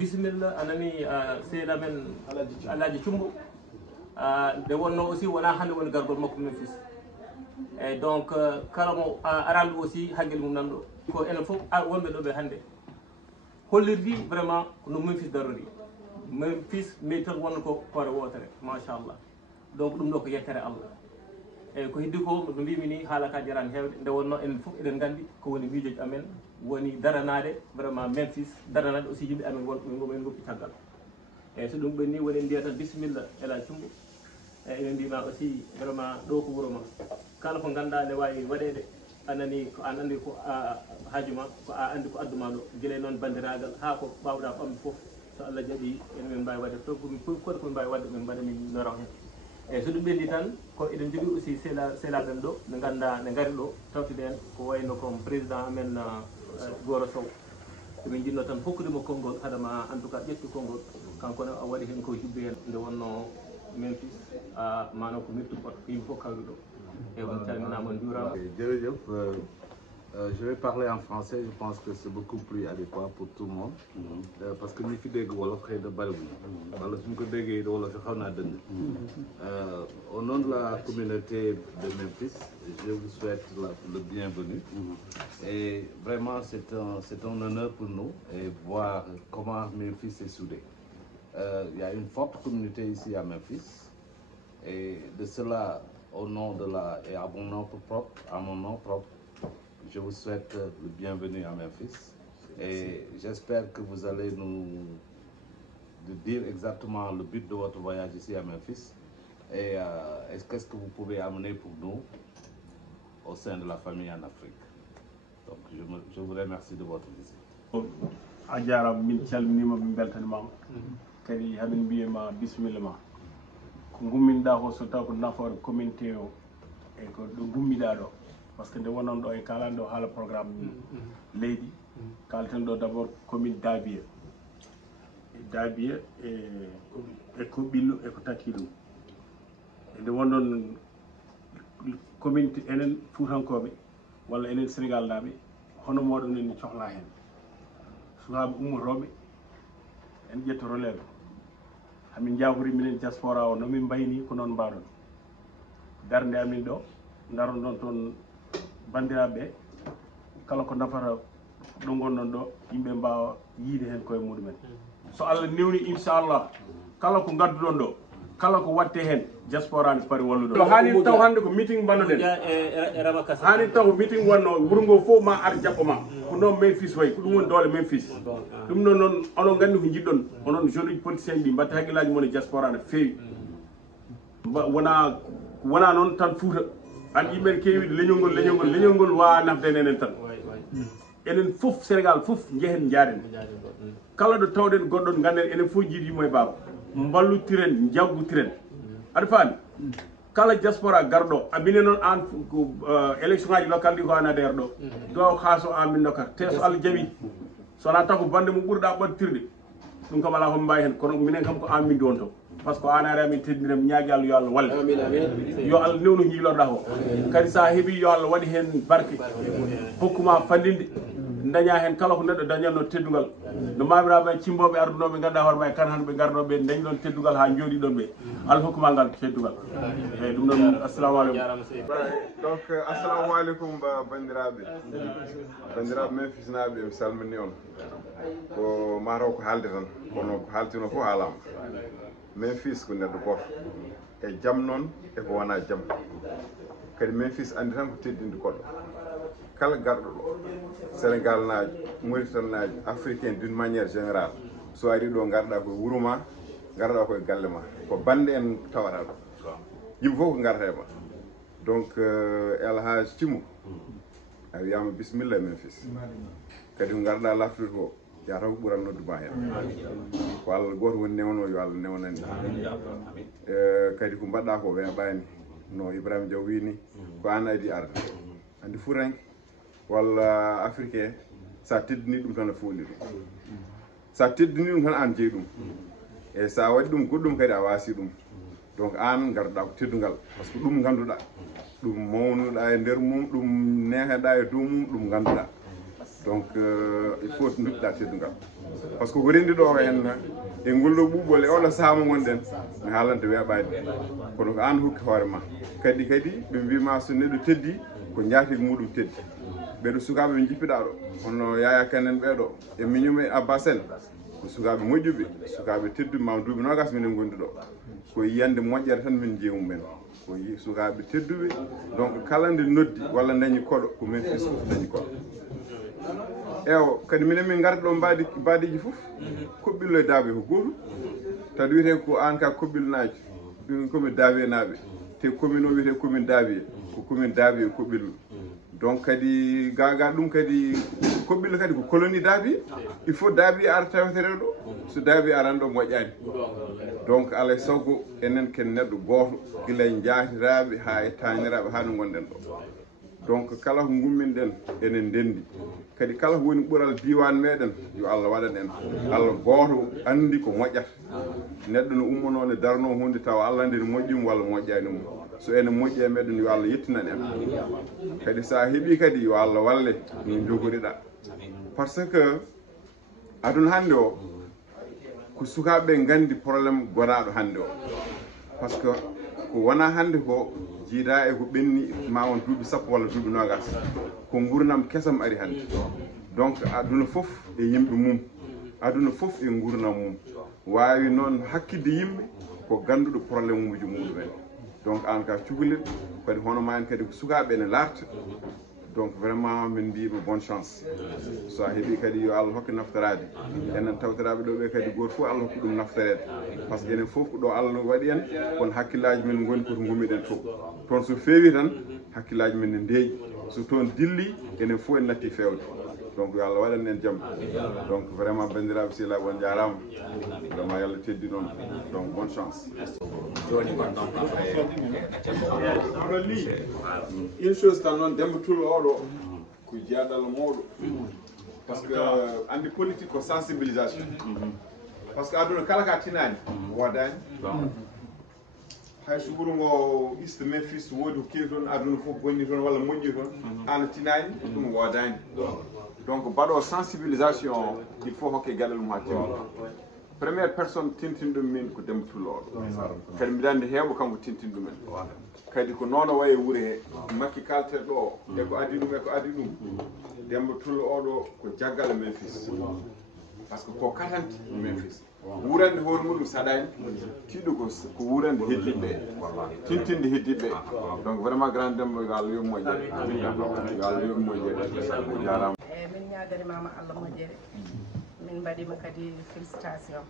bismillah anani seeɗa men alaji cumbo nde wonno aussi wona hande woni gargol makko Memphis eyyi donc kala mo aranɗo aussi haqqille mum nanɗo ko enen foof wonɓe ɗo ɓe hande hollirdi vraiment no Memphis darori Memphis mi tan wonno ko hoore wotere machallah donc ɗum ɗo ko yettere Allah eyyi ko heddi ko no mbimi ni haalaka jarani hewde nde wonno enen foof eɗen gandi ko woni miijoji amen woni daranade vraiment Memphis daranade aussi yimɓe amen wonɓe en goppi caggal eyyi so ɗum ɓenni woni mbiya tan bisimilla ela cumbo eyyi eɗen mbima aussi vraiment ɗo ko wuuro ma kala ko ganduɗa ne wawi waɗede anani ko an andi ko haajuma ko a andi ko adduma ɗo guila noon bandiragal ha ko ɓawɗa ɓamde foof so Allah jaaɓi enen mbawi wadde to koɗe komin mbawi wadde min mbaɗa min noraw hen eyyi so ɗum ɓenni tan ko eɗen jogui aussi seelaɓen ɗo ɓe ganduɗa ne gaari ɗo tawtude en ko wayno comme président amen Gora Sow emin jinno tan hokkudemo konngol haɗama en tout cas ƴetti konngol kanko ne a waɗi hen ko jubbe hen nde wonno Memphis manam ko mirtude oto ko yimɓe fof kawri ɗo e on calminama on juurama. Je vais parler en français, je pense que c'est beaucoup plus adéquat pour tout le monde. Parce que ni fi dégg wolof xëy na bariwul wala suñ ko déggee wolof xaw naa dënd. Au nom de la communauté de Memphis, je vous souhaite le bienvenu. Et vraiment c'est un honneur pour nous et voir comment Memphis est soudé. Il y a une forte communauté ici à Memphis et de cela au nom de et à mon nom propre, je vous souhaite le bienvenu à Memphis et j'espère que vous allez nous dire exactement le but de votre voyage ici à Memphis et qu'est-ce que vous pouvez amener pour nous au sein de la famille en Afrique. Donc je vous remercie de votre visite. A jarama min calminima min beltanimama kadi hamin mbiyama bisimilla ma ko gumminɗa ko so taw ko nafoore communauté o e ko ɗo gummiɗa ɗo par ce que nde wonon ɗo e kalani ɗo haala programme leydi kalten ɗo d' abord commune Dabiya e ko ɓillo e ko takki ɗum e nde wonnon commune enen Fuutankoɓe walla enen Sénégal naaɓe hono moɗon en cohla hen sukaɓe ummotoɓe en ƴetto relève hamin jahori minen diaspora o nomin mbayni ko noon mbaɗon darde amin ɗo daron ɗon toon bandiraɓe kala ko nafata ɗo gonnon ɗo yimɓe mbawa yiide hen koye muɗumen so Allah newni inchallah kala ko gadduɗon ɗo kala ko watte hen diaspora ne pari walluɗo hani taw hande ko meeting mbannoɗen hani taw meeting wonno wuuro ngo fof ma ar jaɓɓo ma ko noon Memphis wayi ko ɗum woni doole Memphis ɗum ɗon noon onon gandi ko jiɗɗon onon jeune uji politicien ɗi mbatta haqqillaji mon e diaspora ne feewi wona noon tan Fouta an yimɓe kewi leñol ngol wawa nafden enen tan enen fof Sénégal fof jehen jaren kala ɗo tawɗen goɗɗon ganden enen fof jiiɗi yimmo e baba ballotiren jaggotiren aɗa faami kala diaspora garɗo abine noon an élection ngaji local ɗi ko an adere ɗo do haaso amin dokkata te so Allah jaaɓi sona taw ko bande mo ɓurɗa ɓattirde ɗum kam ala homo mbawi hen kono minen kam ko an min don to par ce que an ari amin teddinirem ñaagui Allah yo Allah walle yo Allah newno jiiloɗa ko kadi sa heeɓi yo Allah waɗi hen barke hokkuma fandinde daña hen kala ko neɗɗo dañanno teddugal no mamiraɓe cimboɓe ardunoɓe ganduɗa hoore ma kan hande ɓe garnoɓe dañi ɗon teddugal ha jooɗi ɗon ɓe Allah hokkuma ngal teddugal eyyi ɗum ɗon assalamu aleykum. Donc assalamu aleykum bandiraɓe Memphis naaɓe mi salmini on ko mataw ko haalde tan kono ko haaltino fof haalama Memphis ko neɗɗo goto e jaam noon e ko wona jaam kadi Memphis andi tan ko teddinde goɗɗo kala garɗo ɗo Sénégal naajo Mauritanie naajo africain d'une manière générale so ari ɗo garɗa koye wuuro ma garɗa koye galle ma ko bande en tawata ɗo yimɓe fof ko garata e ma donc El Hadj Timou a wiyama bisimilla e Memphis kadi ko garɗa laftude ko ya taw ko ɓuuran nodduma hen ko Allah goto woni newno yo Allah newnani kadi ko mbaɗɗa ko weeɓani no Ibrahima Diaw wini ko an adi arde andi Foutanke walla africain sa teddini ɗum tan a fondi ɗum sa teddini ɗum tan an jeeyi ɗum e sa waɗi ɗum goɗɗum kadi a waasi ɗum donc an garduɗa ko teddugal par ce que ɗum ganduɗa ɗum mawnuɗa e nder mum ɗum neheɗa e dow mum ɗum ganduɗa donc il faut duttoɗa teddugal par ce que ko rendi ɗo hen e ngolɗo ɓuuɓol e oɗo saaha mo gonɗen mi haalante weeɓani kono ko an hokki hoore ma kadi ɓe mbima so neɗɗo teddi ko jaatigi muɗum teddi ɓeɗo sukaɓe ɓe jippiɗa ɗo hono Yaya Kane en ɓeɗo e miñum e Abbas en ko sukaɓe moƴƴuɓe sukaɓe tedduɓe ma duuɓi nogas minen gondi ɗo ko yiyande moƴƴere tan min jeemumen ko sukaɓe tedduɓe donc kala nde noddi walla dañi koɗo ko min fils fof dañi koɗo ewo kadi minen min garda ɗo mbadiji fof koɓɓillo e daabe ko gotum tawde wiyete ko an ka koɓɓilnajo komin daabe naɓe te commune o wiyete commune daabiye ko commune daabiye koɓɓillo donc kadi gaga ɗum kadi koɓɓillo kadi ko colonie daabiye il faut daabiye ara tawetere ɗo so daabiye arani ɗo moƴƴani donc alay saago enen ken neɗɗo goto guila e jaatiraɓe ha e taniraɓe ha no gonɗen ɗo donc kala ko gumminɗen enen ndendi kadi kala ko woni ɓuural diwan meɗen yo Allah waɗan en Allah goto andi ko moƴƴata neɗɗo no ummono ne darno hunde tawa Allah andi ne moƴƴimo walla moƴƴani mum so ene moƴƴi e meɗen yo Allah yettinan en kadi sa heeɓi kadi yo Allah walle no jogoriɗa par ce que aduna hande o ko sukaɓe gandi probléme gonaɗo hande o par ce que ko wona hande ko jiida e ko ɓenni ma on duuɓi sappo walla duuɓi nogas ko gurdam kesam ari hande donc aduna foof e yimɓe mum aduna foof e gurdam mum wawi noon hakkide yimɓe ko ganduɗo probléme uji muɗumen donc an ka cukalel kadi hono ma en kadi ko sukaɓe ne larta donc vraiment min mbima bonne chance so a heeɓi kadi yo Allah hokki naftorade enen tawtiraɓe ɗo ɓe kadi goto fof Allah hokki ɗum naftorede par ce que enen fof ko ɗo Allah waɗi en kono hakkillaji men goni koto gummiɗen to toon so feewi tan hakkillaji men ne ndeeƴi so toon dilli enen fof en natti fewde donc yo Allah waɗan en jaam donc vraiment bandiraɓe sehilaɓe on jarama vraiment yo Allah teddi noon donc bonne chance joni kon donc après une chose tan noon Demba Tulla oɗo ko jeeɗal mawɗo par ce que andi politique ko sensibilisation par ce que aduna kala ka tinani wodani hay so wuuro ngo East Memphis woodi ko keewi toon aduna fof bonni toon walla moƴƴi toon an tinani ɗum wodani donc mbaɗo sensibilisation il faut hokke gueɗal mum ha timmi première personne tintinɗum min ko Demba Tulla oɗo kadi mbiɗa andi heeɓo kanko tintin ɗumen kadi ko noon o wayi wuuro he makki kalteɗo ɗo e ko adi ɗum e ko adi ɗum Demba Tulla oɗo ko jaggal Memphis par ce que ko katanti Memphis wurande hoore muɗum saɗani tiiɗo ko wurande heddiɓe tintinde heddiɓe donc vraiment grand Demba yo Allah yoɓ moƴƴere yo Allah yoɓ moƴƴere jarama min ñagarimama Allah moƴƴere min mbaɗima kadi félicitation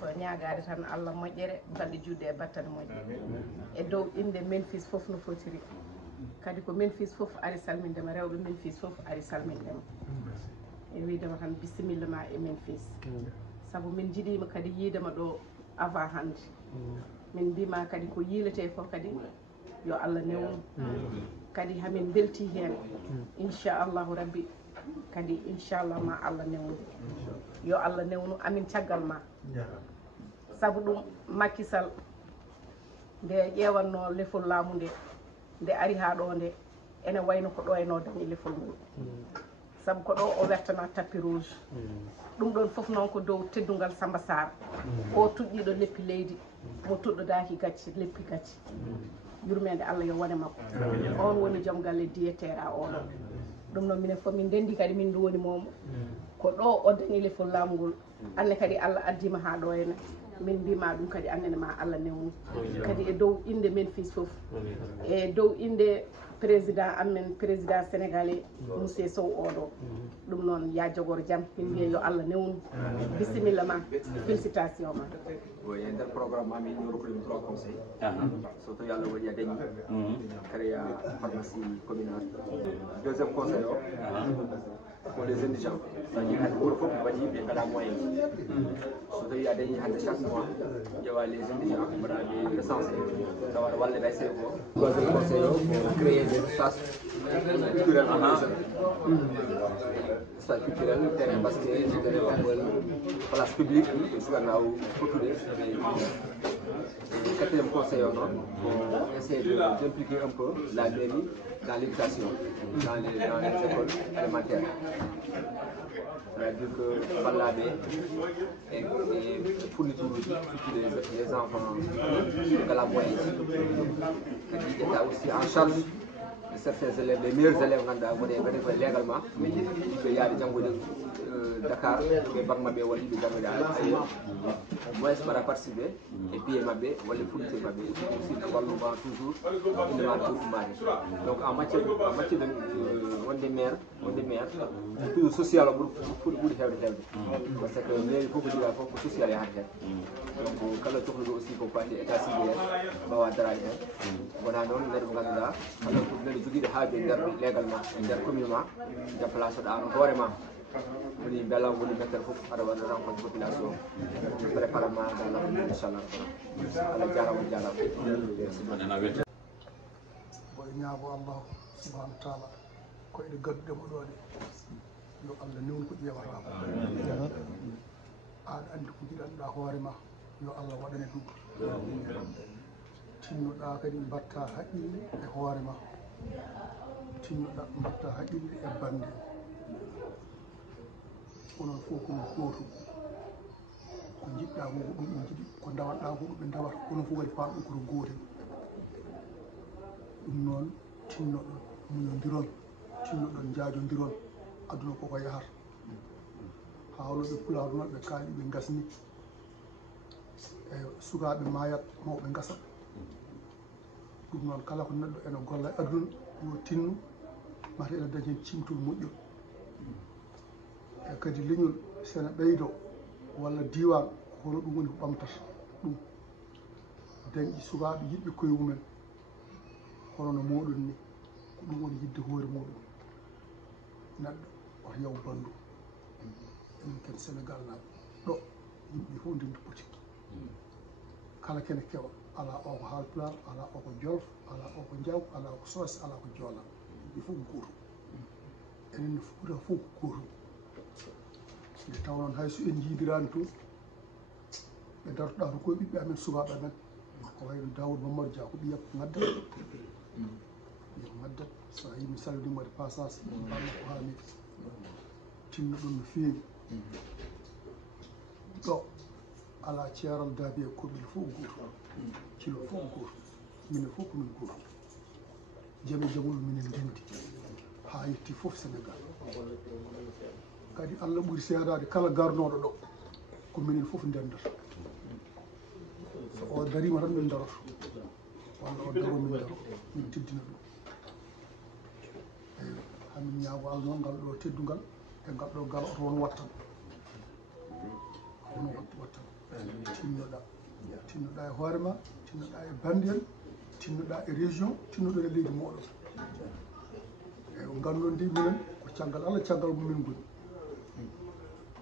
ko ñagade tan Allah moƴƴere balɗe judde e battane moƴƴe e dow inde Memphis foof no fotiri kadi ko Memphis foof ari salmindema rewɓe Memphis foof ari salmindema e widema tan bisimilla ma e Memphis saabu min jiiɗima kadi yiidema ɗo avant hande min mbima kadi ko yiilete ko kadi yo Allah newnu kadi hamin belti hen inchallahu rabbi kadi inchallah ma Allah newnu yo Allah newnu amin caggal ma saabu ɗum Macky Sall nde ƴewanno lefol laamu nde ari ha ɗo nde ene wayno ko ɗo eno dañi lefol mum saabu ko ɗo o wertana tapis rouge ɗum ɗon foof noon ko dow teddugal Samba Sarr o tuɗɗiɗo leppi leydi mo tuɗɗodaki gacci leppi gacci yurmede Allah yo wone makko on woni joom galle diyetera oɗo ɗum noon minen fof min ndendi kadi min duwoni momo ko ɗo o dañi lefol laamu ngol anne kadi Allah addima ha ɗo henne min mbima ɗum kadi annene ma Allah newnu kadi e dow inde Memphis foof e dow inde président amen président sénégalais monsieur Sow oɗo ɗum noon ya jogor jaam min mbiya yo Allah newnu bisimilla ma félicitation ma e nder programme amin ñu recruté 3 conseils so tawi Allah waɗi a dañi créa pharmacie communale deuxième conseil o pour les indigents. C'est-à-dire que pour faut que vous ayez la moyenne. Surtout il y a des chaque mois, il y a les indigents qui sont recensés. Ça va les baisser. Troisième conseil pour créer des espaces culturels pour les jeunes. Espace culturel, terrain basket, terrain football, place publique, quatrième conseil, on essaie d'impliquer un peu la mairie dans l'éducation, dans les écoles élémentaires. C'est-à-dire que Balabé et fourniture les enfants de la moyenne. Il a aussi en charge de certains élèves, les meilleurs élèves légalement, il y a des gens de Dakar, des Bangmabé, des gens moi, je vais participer, et puis Mabé, on va les fournir Mabé, aussi d'avoir le vent toujours, il va tout marier. Donc en matière de maire, tout social pour le parce que il faut que le social est donc quand le tour aussi pour parler état civil, on va travailler. On a non le Rwanda, alors pour le juger de légalement, communément, de place vraiment. On est belle, on est mettre pour avoir une rencontre population. Je prépare ma dans la Inch'Allah. Allah jara. Boy ñaago Allah subhanahu wa ta'ala ko e gadde mo do de yo Allah newn ko ƴewata an andi ko jiɗanɗa hoore ma yo Allah waɗane ɗum tinnoɗa kadi mbatta haqqille e hoore ma tinnoɗa mbatta haqqille e bande onon fof ko gootum ko jiɗɗa ko ɗum ɓe jiɗi ko dawanɗa ko ɗum ɓe dawata onon fof kadi faam ɗum koto gootel ɗum noon tinnoɗon muñodiron tinnoɗon jaajodiron aduna koko yahata hawloɓe pularunoɓe kaali ɓe gasni e sukaɓe mayat mawɓe gasa ɗum noon kala ko neɗɗo ene golla e aduna yo tinnu mata ene dañi hen cimtol moƴƴol e kadi leñol sene ɓeydo walla diwan hono ɗum woni ko ɓamtata ɗum dañƴi sukaɓe yiɗɓe koye mumen hono no moɗon ni ko ɗum woni yidde hoore muɗum neɗɗo oto yaw bandu enen ken Sénégal naaɓe ɗo yimɓe fof ndendi poti kala kene kewa ala o ko haalpulaar ala o ko jolof ala o ko jaw ala ko soose ala ko joola yimɓe fof ko gootum enen Fuuta fof ko gootum nde taw noon hay so en jiidirani toon ɓe dartoɗa to koye ɓiɓɓe amen sukaɓe amen ko wayno Daoud Mamadou Dia ko ɓiyam ngaddat ɓiyam ngaddat so a yimi salminima de passage ɓamma ko haamide tinno ɗum no feewi ɗo ala ceeral daabi e koɓel fof gooto cilo fof gooto minen fof komin gooto jaame jamol minen ndendi ha yetti fof Sénégal kadi Allah ɓuuri seedade kala garnoɗo ɗo ko minen fof ndendata so o darima tan min daroto walla o daro min daro min teddina ɗum eyi hamin ñaago Allah noon ngal ɗo teddugal e ngal ɗo gal oto won wattan hono wattan tinnoɗa e hoore ma tinnoɗa e bande en tinnoɗa e région tinnoɗa e leydi moɗon eyi ganduɗon ndi minen ko caggal Allah caggal mumin goni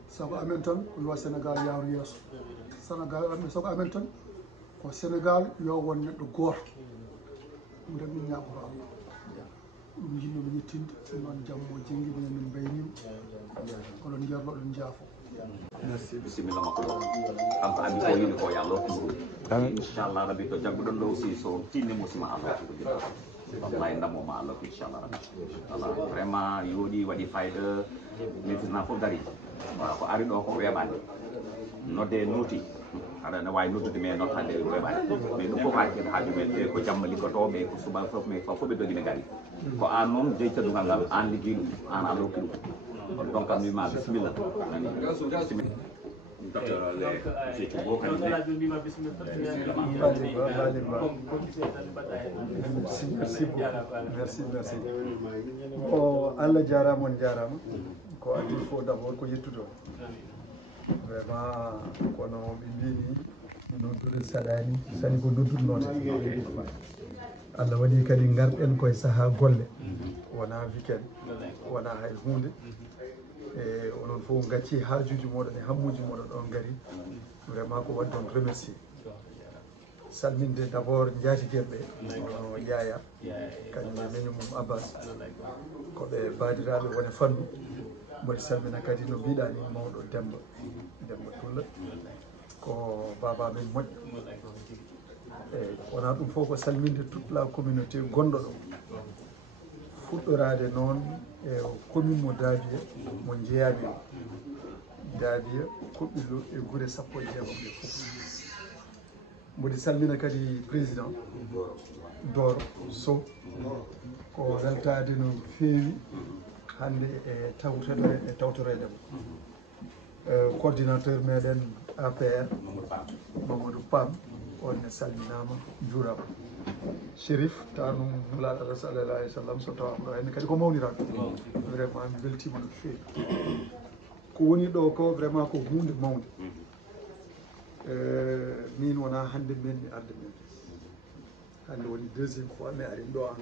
sago amen tan ko yo Sénégal yaaru yeeso sago amen tan ko Sénégal yo won neɗɗo gooto ɗum tan min ñaagoto Allah ɗum jinnoɓe yettinde noon jammo jengi minen min mbaynima oɗon jarlo oɗon jaafo bisimilla makko ɗo kanko abi ko yiɗi ko ya lottuɗum inchallah rabbi to jagguɗon ɗo aussi so tinnimo sima Allah ko jiɗɗa wallahi ndamoma Allah ko inchallah rabbi voilà vraiment yooɗi waɗi fayida maîtrisement fof dari voilà ko ari ɗo ko weeɓani nodde nuuti aɗa ne wawi noddude mais not hande weeɓani mais ɗum fof hakkede haaju men ɓe ko jamma liggotoɓe ko suba fof mais fof ɓe dogui ɓe gari ko an noon jeyi caddugal ngal an ligguey ɗum an a lokki ɗum donc kam wima bisimilla docteur monsieur Thioumbo merci o Allah jarama on jarama ko adi fof d' abord ko yettude vraiment kono ɓe mbini noddude saɗani sani ko noddude noon Allah waɗi kadi garɗen koye saaha golle wona weekend wona hay hunde e onon fof gacci haajuji moɗon e hammuji moɗon ɗon gari vraiment ko wadde on remercier salminde d' abord jaatigueɓe no Yaya kañum e leñu mum Abbas koɓe badiraɓe wone fannu mboɗo salmina kadi no mbiɗa ni mawɗo Demba Tulla ko baba men moƴƴo eyyi wona ɗum fof ko salminde toute la communauté gonɗo ɗo fuɗɗorade noon e commune mo Dabiya mo jeeyami o Dabiya Koɓɓillo e guure sappo e jeegom ɗe fof mboɗi salmina kadi président Doro Sow ko weltade no feewi hande e tawtoreɗemo coordinateur meɗen APR Mamadou Pam onne salminama juurama Chérif tanum nulaɗo Allah sallallahu alayhi wa sallam so tawama ɗo henne kadi ko mawniraɓe vraiment mi weltima no feewi ko woni ɗo ko vraiment ko hunde mawde min wona hande men mi arde men hande woni deuxiéme fois mi ari ɗo en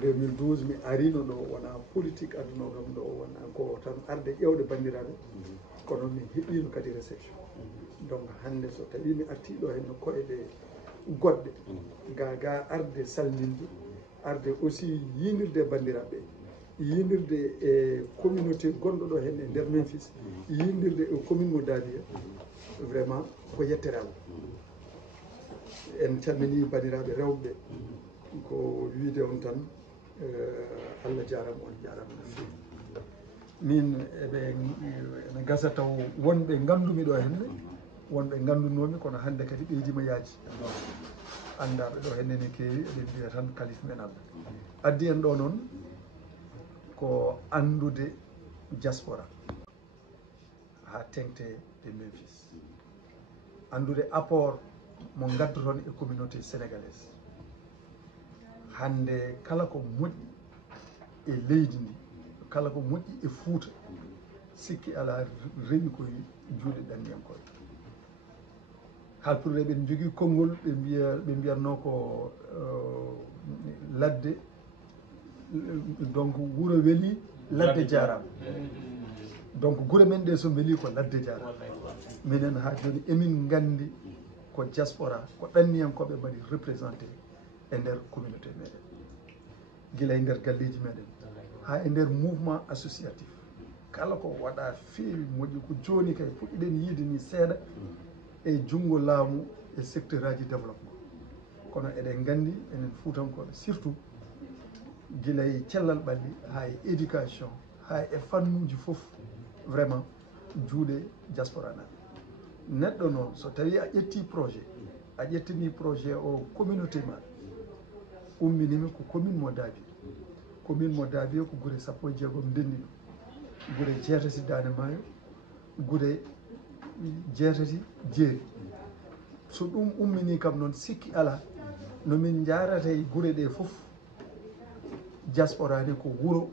2012 mi arino ɗo wona politique adduno kam ɗo wona ko tan arde ƴewde bandiraɓe kono mi heeɓino kadi réception donc hande so tawi mi arti ɗo henno koyeɗe goɗɗe ga arde salminde arde aussi yinirde bandiraɓe yinirde e communauté gonɗo ɗo hen e nder Memphis yinirde e commune mo Dabiya vraiment ko yetterama en calmini bandiraɓe rewɓe ko wiide on tan Allah jarama on jarama no fewi min ene gasa taw wonɓe gandumi ɗo henne wonɓe gandunomi kono hande kadi ɓeydima yaaji andaɓe ɗo henne ne kewi eɗen mbiya tan kalif men Allah addi en ɗo noon ko andude diaspora ha tengte e Memphis andude apport mo gaddoton e communauté sénégalaise hande kala ko moƴƴi e leydi ndi kala ko moƴƴi e Fouta sikki ala rewi koye juuɗe ɗanniyankoye halpurde ɓen jogui konngol ɓe mbiyatno ko ladde donc wuuro weeli ladde jarama donc guure men ɗe so beeli ko ladde jarama minen ha joni emin gandi ko diaspora ko ɗanniyankoɓe mbaɗi représenté e nder communauté meɗen guila e nder galleji meɗen ha e nder mouvement associatif kala ko waɗa feewi moƴƴi ko joni kay puɗɗiɗen yiide ni seeɗa e junngo laamu e secteur aji développement kono eɗen gandi enen Fuutankoɓe surtout guila e cellal ɓalli ha e éducation ha e fannuji foof vraiment juuɗe diaspora naɓe neɗɗo noon so tawi a ƴetti projet a ƴettini projet o communauté ma umminimi ko commune mo Dabiya ko guure sappo e jeegom ndenni ɗum guure jeetati Dande Maayo guure jeetati Jeeri so ɗum ummini kam noon sikki ala nomin jarata e guure ɗe fof diaspora ni ko wuuro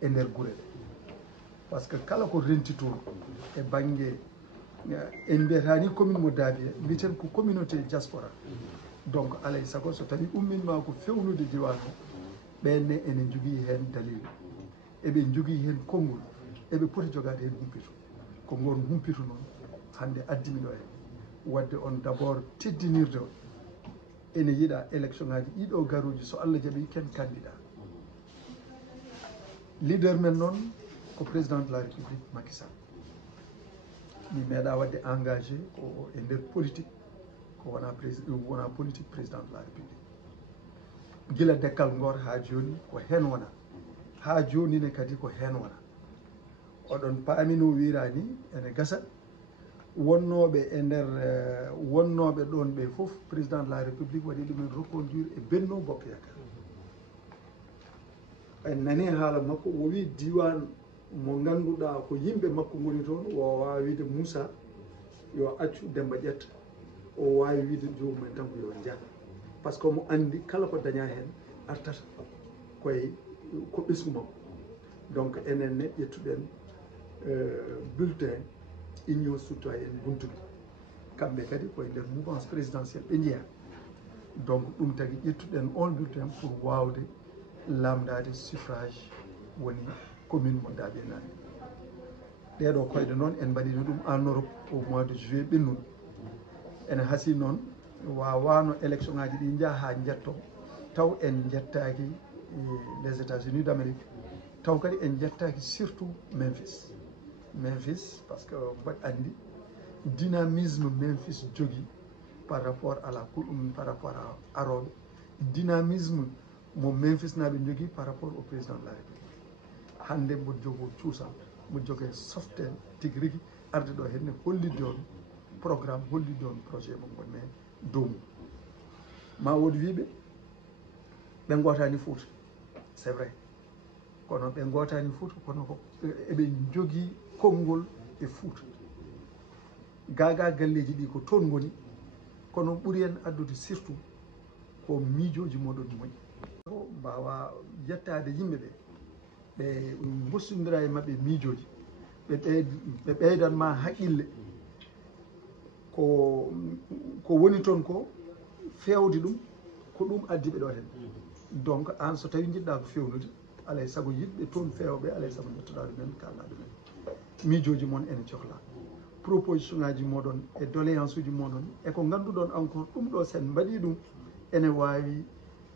e nder guure ɗe par ce que kala ko rentito e banggue en mbiyatani commune mo Dabiya mbiten ko communauté diaspora donc alay saago so tawi umminma ko fewnude diwan o ɓenne ene jogui hen dalilu eɓe jogui hen konngol eɓe poti jogade hen humpito ko gon humpito noon hande addimi ɗo hen wadde on d' abord teddinirde o ene yiiɗa élection ngaji ɗiɗo garuji so Allah jaaɓi ken candidat leader men noon ko président de la république Macky Sall mi meeɗa wadde engagé ko e nder politique ko wona politique président de la république guila dekkal ngor ha joni ko hen wona ha joni ne kadi ko hen wona oɗon paami no wirani ene gasa wonnoɓe e nder wonnoɓe ɗon ɓe foof président de la république waɗi ɗumen reconduire e Benno Bokk Yakaar en nani haala makko o wi diwan mo ganduɗa ko yimɓe makko goni toon o wawi wiide Moussa yo accu Demba ƴetta o wawi wiide jomumen tan ko yo jaa par ce que mo andi kala ko daña hen artata koye ko ɓesgu makko donc enenne ƴettuɗen bulletin union citoyen Buntubi kamɓe kadi koye nder mouvance présidentielle ɓe jeeya donc ɗum tagui ƴettuɗen on bulletin pour wawde lamdade suffrage woni commune mo Daabe Nandi ɗeɗo koyɗe noon en mbaɗino ɗum en Europe au mois de juillet ɓennuɗo ene hasi noon wawano élection ngaji ɗi jaaha ha jetto taw en jettaki les États-Unis d'Amérique taw kadi en jettaki surtout Memphis parce que mbaɗ andi dynamisme Memphis jogui par rapport à par rapport à aroɓe dynamisme mo Memphis naɓe jogui par rapport au président de la République hande mo jogo cuusal mo jogue soften tigui rigui arde ɗo henne hollidde on programme hollidde on projet mo gonne dow mum ma wodi wiɓe ɓe gotani Fouta c'est vrai kono ɓe gotani Fouta kono ko eɓe jogui konngol e Fouta gaga galleji ɗi ko toon goni kono ɓuuri en addude surtout ko miijoji moɗon moƴƴi mbawa yettade yimɓeɓe ɓe gostodira e mabɓe miijoji ɓe ɓeydanma haqqille ko woni toon ko fewde ɗum ko ɗum addiɓe ɗo hen donc an so tawi jiɗɗa ko fewnude alay saago yiɗɓe toon fewɓe alay saago jettoɗa ɗumen kalna ɗumen miijoji moon ene cohla proposition ngaji moɗon e doléance uji moɗon eko ganduɗon encore ɗum ɗo sen mbaɗi ɗum ene wawi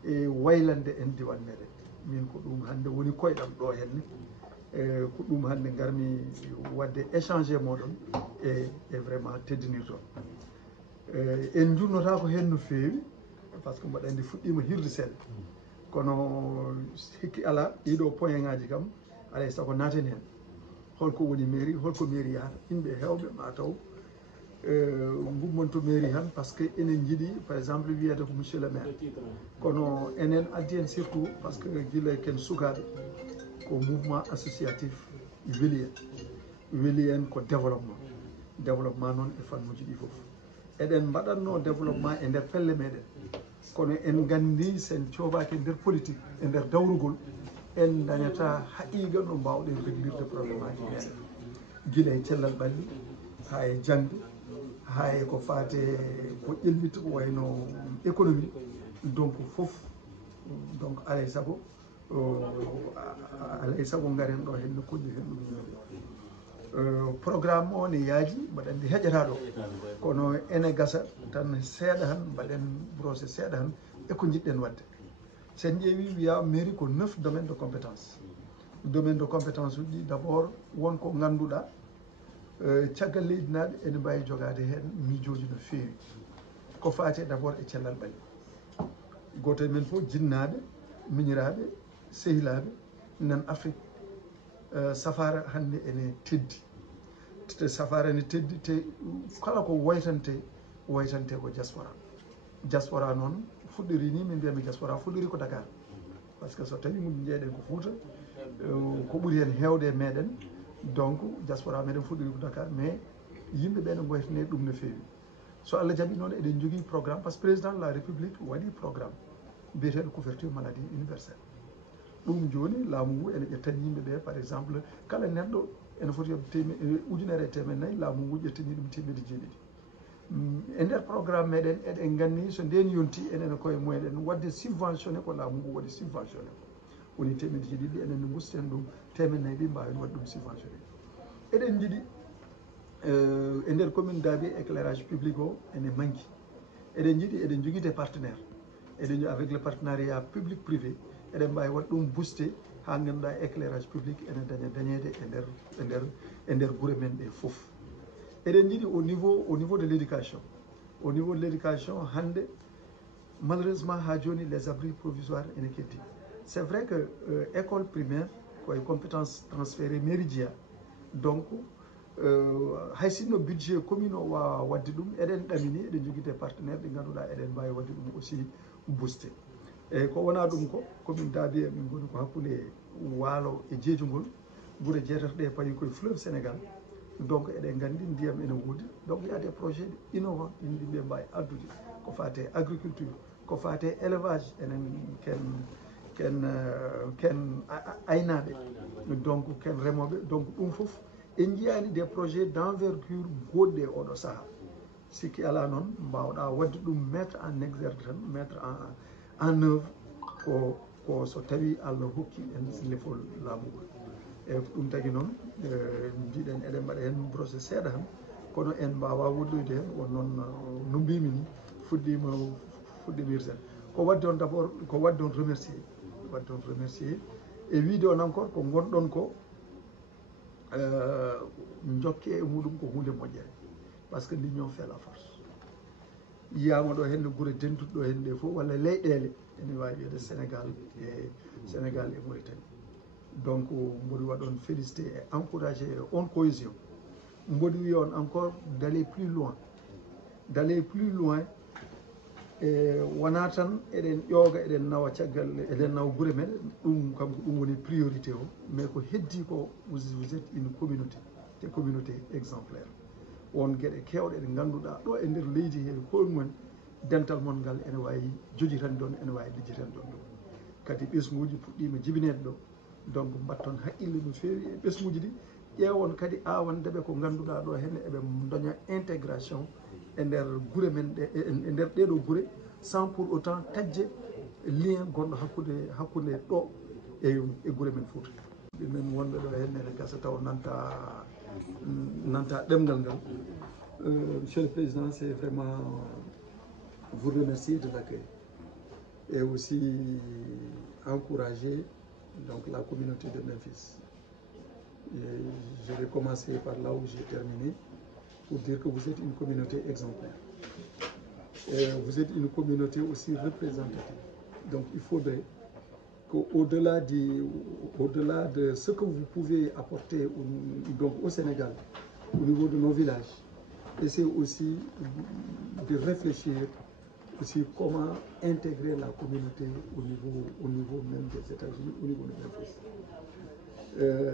e waylande en diwan meɗen min ko ɗum hande woni koyɗam ɗo henne ko ɗum hande garmi wadde échanger moɗon e vraiment teddinirton en jurnota ko hen no fewi par ce que mbaɗa andi fuɗɗima hirde seeɗa kono hikki ala ɗiɗo point ngaji kam alay saago naaten hen holko woni mairie holko mairie yahata yimɓe hewɓe mataw gummonto mairie han par ce que enen jiiɗi par exemple wiyete ko monsieur le maire kono enen addi en surtout par ce que guila ken sukaɓe ko mouvement associatif weeli en ko développement noon e fannuji ɗi foof eɗen mbaɗatno développement e nder pelle meɗen kono en gandi sen coobaki e nder politique e nder dawrugol en dañata haqiqa no mbawɗen réglirde probléme aji meɗen guila e cellal ɓalli ha e jangde ha e ko fate ko ƴellita ko wayno économie donc foof donc alay saago garen ɗo hen no kolli hen ɗum programme o ne yaaji mbaɗa andi heƴata ɗo kono ene gasa tan seeɗa han mbaɗen brosé seeɗa han eko jiɗɗen wadde sen ƴeewi wiya mairie ko 9 domaine de compétence uji ɗi d' abord wonko ganduɗa caggal leydi naaɓe ene mbawi jogade hen miijoji no fewi ko fate d' abord e cellal ɓalli goto e men fof jinnaɓe miñiraɓe sehilaɓe nan Afrique safara hande ene teddi safara ene teddi te kala ko woytante ko diaspora noon fuɗɗori ni min mbiyami diaspora fuɗɗori ko Dakar par ce que so tawi mum jeeɗen ko Fouta ko ɓuuri hen hewde e meɗen donc diaspora meɗen fuɗɗori ko Dakar mais yimɓe ɓe ne goytane ɗum no fewi so Allah jaaɓi noon eɗen jogui programme par ce que président de la république waɗi programme biyeteɗo couverture maladie universelle ɗum joni laamu ngu ene ƴettani yimɓeɓe par exemple kala neɗɗo ene foti yoɓde ujunere e temen nayyi laamu ngu ƴettani ɗum temedde jeeɗiɗi e nder programme meɗen eɗen ganni so nden yonti enen koye mumeɗen wadde subventionné ko laamu ngu waɗi subventionné ko woni temedde jeeɗiɗi enen ne gusten ɗum temen nayyi ɗi mbawin wadde ɗum subventionné eɗen jiiɗi e nder commune Daabe éclairage public o ene manqui eɗen jiiɗi eɗen jogui des partenaires eɗen avec le partenariat public privé eɗen mbawi waɗ ɗum boosté ha ganduɗa éclairage public ene dañede e nder guure men ɗe foof eɗen jiiɗi au niveau de l' éducation hande malheureusement ha joni les abris provisoires ene keddi c' est vrai que école primaire koye compétence transféré mairie Djiya donc hay sinno budget commune o wawa wadde ɗum eɗen ɗamini eɗen jogui des partenaire ɗi ganduɗa eɗen mbawi wadde ɗum aussi boosté eyyi ko wona ɗum ko commune Daabe min goni ko hakkude waalo e jeejugol guure jeetato ɗe payi koye fleuve Sénégal donc eɗen gandi ndiyam ene woodi donc y a des projets innovants yimɓeɓe mbawi addude ko fate agriculture ko fate élevage enen ken aynaɓe donc ken remoɓe donc ɗum foof en jiyani des projets d' envergure goɗɗi e oɗo saaha sikki ala noon mbawɗa wadde ɗum mettre en exergue tan mettre en œuvre ko so tawi Allah hokki en lefol laamugol e ɗum tagi noon mbiɗen eɗen mbaɗa hen brosé seeɗa han kono en mbawa woddoyde hen won noon no mbimi ni fuɗɗimirten ko wadde on d' abord ko wadde on remercier e wiide on encore ko gonɗon ko jokke e muɗum ko hunde moƴƴere par ce que l'union fait la force yiyama ɗo henne guure dentuɗo ɗo henne ɗe fof walla leyɗele ene wawi wiyede Sénégal e Mauritanie donc mboɗo waɗon félicité et encouragé on cohésion mboɗo wiya on encore d'aller plus loin e wona tan eɗen ƴooga eɗen nawa caggal eɗen nawa guure men ɗum kam ko ɗum woni priorité o mais ko heddi ko vous êtes une communauté exemplaire won gueɗe kewɗe ɗe ngannduɗaa ɗo e ndeer leydi hee ko ɗumen dental mon ngal ene waawi jojitande ɗon ene waawi lijjitande ɗon ɗum kadi ɓesguuji puɗɗiima jibineede ɗo donc mbatton haqqille no feewi e ɓesguuji ɗi ƴeewon kadi aawandeɓe ko ngannduɗaa ɗo henne eɓe daña intégration e ndeer gure men ɗe e ndeer ɗeeɗo gure sans pour autant tajje lien gonɗo hakkunde ɗo e gure men Fouta men wonɓe ɗo henne ene gasa taw nanta ɗemgal ngal monsieur le président c'est vraiment vous remercier de l'accueil et aussi encourager donc la communauté de Memphis. Et je vais commencer par là où j'ai terminé pour dire que vous êtes une communauté exemplaire. Et vous êtes une communauté aussi représentative. Donc il faudrait qu'au-delà de ce que vous pouvez apporter au Sénégal, au niveau de nos villages, essayez aussi de réfléchir aussi comment intégrer la communauté au niveau même des États-Unis, au niveau de Memphis.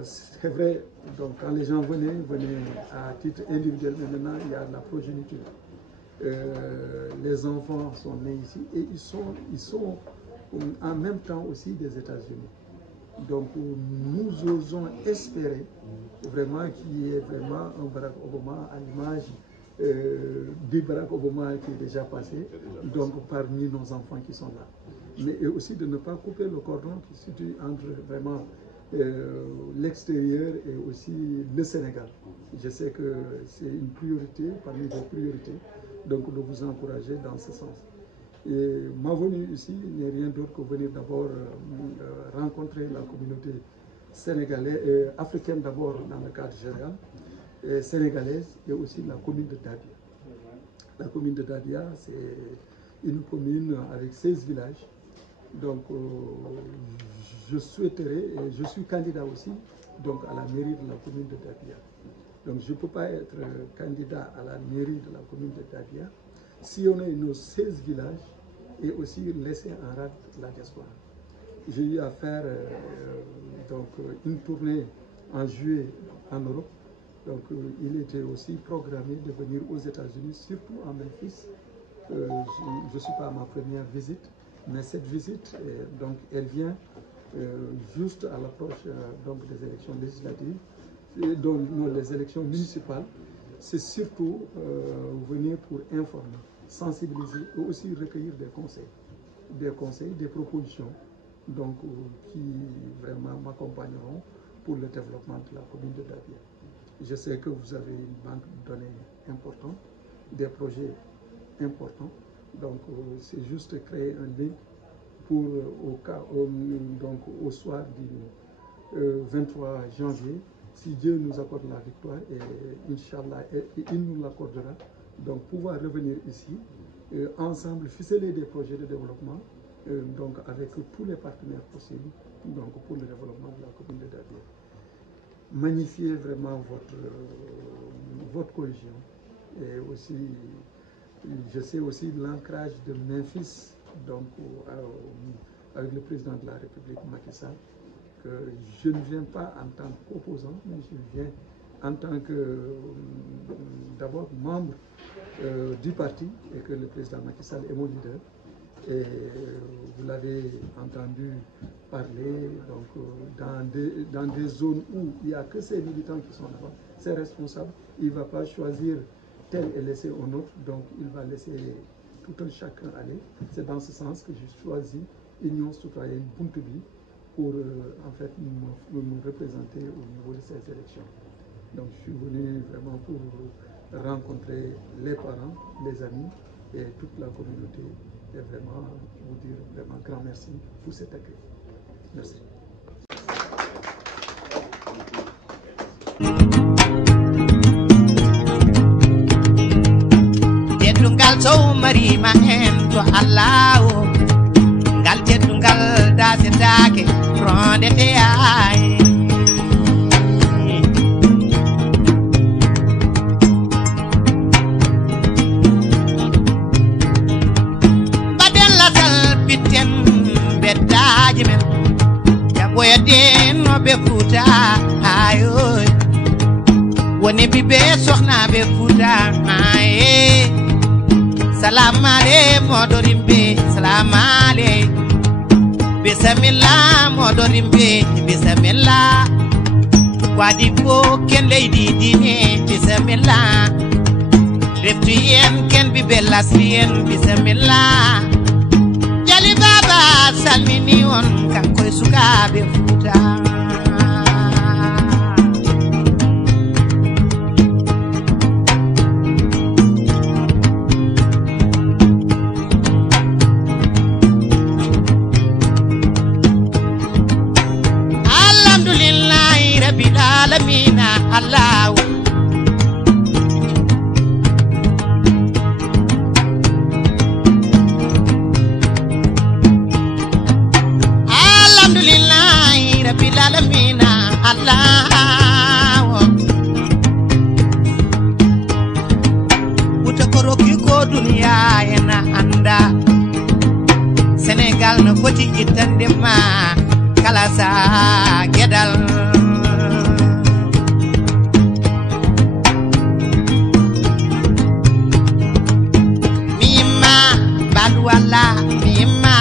C'est vrai, donc quand les gens venaient à titre individuel, mais maintenant il y a la progéniture. Les enfants sont nés ici et ils sont en même temps aussi des États-Unis. Donc nous osons espérer vraiment qu'il y ait vraiment un Barack Obama à l'image du Barack Obama qui est déjà passé, donc parmi nos enfants qui sont là. Mais aussi de ne pas couper le cordon qui se situe entre vraiment l'extérieur et aussi le Sénégal. Je sais que c'est une priorité, parmi vos priorités, donc de vous encourager dans ce sens. Et ma venue ici n'est rien d'autre que venir d'abord rencontrer la communauté sénégalaise, africaine d'abord dans le cadre général, sénégalaise et aussi la commune de Dadia. La commune de Dadia, c'est une commune avec 16 villages. Donc je souhaiterais, et je suis candidat aussi, donc à la mairie de la commune de Dadia. Donc je ne peux pas être candidat à la mairie de la commune de Dadia si on a nos 16 villages et aussi laisser en rade la diaspora. J'ai eu à faire donc une tournée en juillet en Europe. Donc il était aussi programmé de venir aux États-Unis, surtout en Memphis. Je ne suis pas à ma première visite, mais cette visite, donc, elle vient juste à l'approche donc des élections législatives, et donc les élections municipales. C'est surtout venir pour informer, sensibiliser et aussi recueillir des conseils, des propositions, donc qui vraiment m'accompagneront pour le développement de la commune de Dadia. Je sais que vous avez une banque de données importante, des projets importants, donc c'est juste créer un link pour donc au soir du 23 janvier, si Dieu nous accorde la victoire, et Inch'Allah, il nous l'accordera, donc pouvoir revenir ici, ensemble, ficeler des projets de développement, donc avec tous les partenaires possibles, donc pour le développement de la commune de Dadia. Magnifier vraiment votre cohésion, et aussi, je sais aussi l'ancrage de Memphis, donc avec le président de la République, Macky Sall, que je ne viens pas en tant qu'opposant, mais je viens en tant que d'abord membre du parti, et que le président Macky Sall est mon leader. Et vous l'avez entendu parler donc, dans des zones où il n'y a que ces militants qui sont là-bas, ces responsables, il ne va pas choisir tel et laisser un autre, donc il va laisser tout un chacun aller. C'est dans ce sens que j'ai choisi Union citoyenne Buntubi pour en fait me représenter au niveau de ces élections. Donc je suis venu vraiment pour rencontrer les parents, les amis et toute la communauté et vraiment vous dire vraiment grand merci pour cet accueil. Merci. Teddungal so marima en to Allah ngal teddungal dasetake ronde te ay baden la sal bitten beddaji men jaboyade no be futa ayo woni bibe soxna be futa ay salam ale modorimbe salam ale bismillah modorimbe bismillah wadi fo ken leydi dine bismillah reftu yen ken bibe lasrien bismillah jali baba salmini on kanko sukabe futa Alamina Allah Alhamdulillah Rabbil Alamin Allah utakoro kiko dunia ena anda Senegal no foti itande ma kala sa gedal wala mima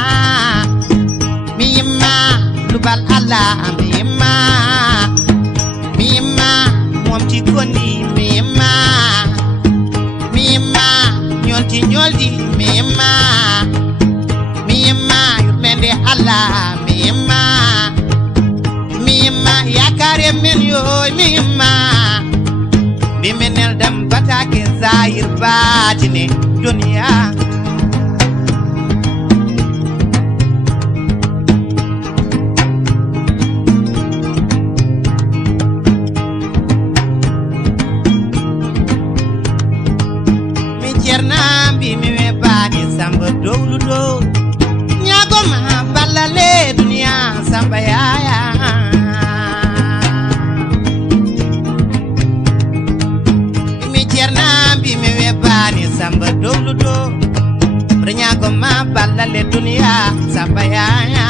lubal ala mima mom ci koni mima nyoldi mima yurmende ala mima yakare men yo mima bimenel dam batake zahir batine dunia dowludo nyago ma balale dunia samba yaya mi cerna bi mi webani samba dowludo nyago ma balale dunia samba yaya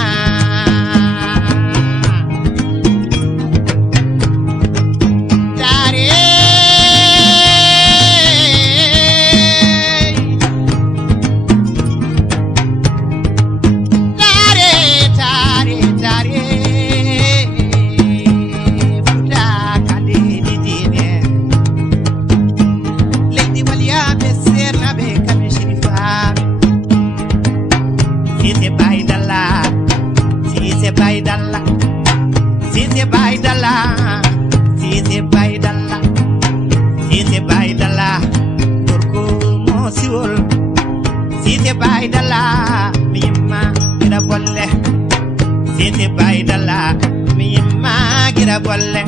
golle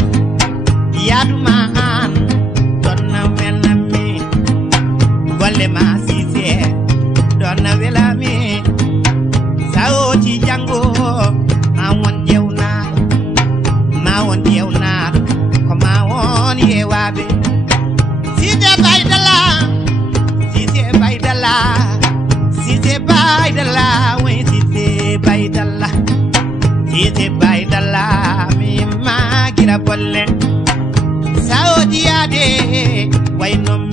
yaduma an donna welami golle ma sise donna welami sawoti jango ma won jewna ko ma won yewabe sise baydala we sise baydala mi ma gira bolle saudi ade wayno